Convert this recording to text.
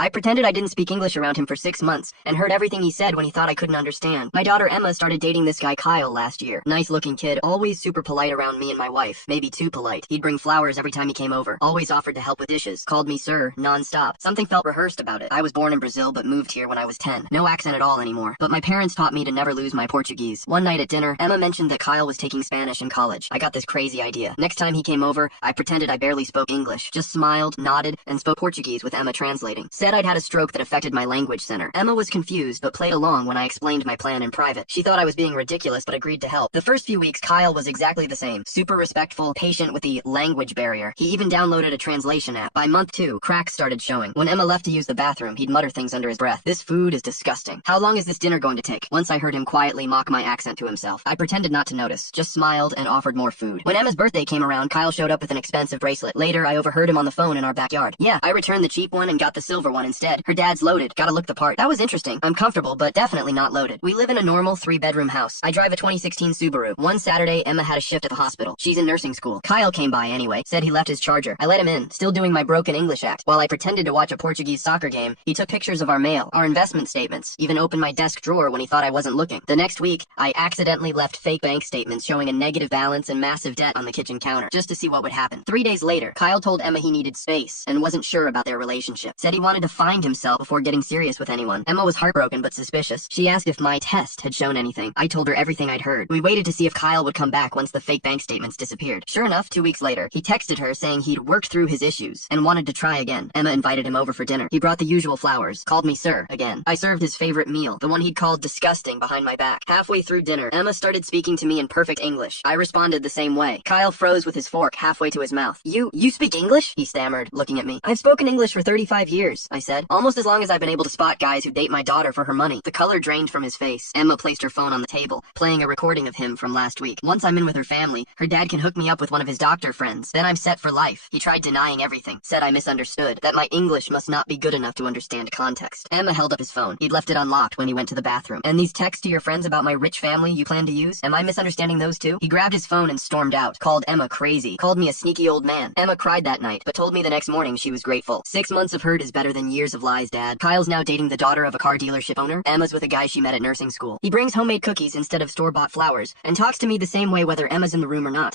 I pretended I didn't speak English around him for 6 months and heard everything he said when he thought I couldn't understand. My daughter Emma started dating this guy Kyle last year. Nice looking kid, always super polite around me and my wife. Maybe too polite. He'd bring flowers every time he came over. Always offered to help with dishes. Called me sir, non-stop. Something felt rehearsed about it. I was born in Brazil but moved here when I was 10. No accent at all anymore. But my parents taught me to never lose my Portuguese. One night at dinner, Emma mentioned that Kyle was taking Spanish in college. I got this crazy idea. Next time he came over, I pretended I barely spoke English. Just smiled, nodded, and spoke Portuguese with Emma translating. Said I'd had a stroke that affected my language center. Emma was confused but played along when I explained my plan in private. She thought I was being ridiculous but agreed to help. The first few weeks, Kyle was exactly the same. Super respectful, patient with the language barrier. He even downloaded a translation app. By month 2, cracks started showing. When Emma left to use the bathroom, he'd mutter things under his breath. This food is disgusting. How long is this dinner going to take? Once I heard him quietly mock my accent to himself. I pretended not to notice, just smiled and offered more food. When Emma's birthday came around, Kyle showed up with an expensive bracelet. Later, I overheard him on the phone in our backyard. Yeah, I returned the cheap one and got the silver one instead. Her dad's loaded. Gotta look the part. That was interesting. I'm comfortable, but definitely not loaded. We live in a normal 3-bedroom house. I drive a 2016 Subaru. One Saturday, Emma had a shift at the hospital. She's in nursing school. Kyle came by anyway. Said he left his charger. I let him in, still doing my broken English act. While I pretended to watch a Portuguese soccer game, he took pictures of our mail, our investment statements, even opened my desk drawer when he thought I wasn't looking. The next week, I accidentally left fake bank statements showing a negative balance and massive debt on the kitchen counter, just to see what would happen. 3 days later, Kyle told Emma he needed space and wasn't sure about their relationship. Said he wanted to find himself before getting serious with anyone. Emma was heartbroken but suspicious. She asked if my test had shown anything. I told her everything I'd heard. We waited to see if Kyle would come back once the fake bank statements disappeared. Sure enough, 2 weeks later, he texted her saying he'd worked through his issues and wanted to try again. Emma invited him over for dinner. He brought the usual flowers, called me sir again. I served his favorite meal, the one he'd called disgusting behind my back. Halfway through dinner, Emma started speaking to me in perfect English. I responded the same way. Kyle froze with his fork halfway to his mouth. You speak English? He stammered, looking at me. I've spoken English for 35 years, I said. Almost as long as I've been able to spot guys who date my daughter for her money. The color drained from his face. Emma placed her phone on the table, playing a recording of him from last week. Once I'm in with her family, her dad can hook me up with one of his doctor friends. Then I'm set for life. He tried denying everything. Said I misunderstood. That my English must not be good enough to understand context. Emma held up his phone. He'd left it unlocked when he went to the bathroom. And these texts to your friends about my rich family you plan to use? Am I misunderstanding those too? He grabbed his phone and stormed out. Called Emma crazy. Called me a sneaky old man. Emma cried that night, but told me the next morning she was grateful. 6 months of hurt is better than years of lies, Dad. Kyle's now dating the daughter of a car dealership owner. Emma's with a guy she met at nursing school. He brings homemade cookies instead of store-bought flowers, and talks to me the same way whether Emma's in the room or not.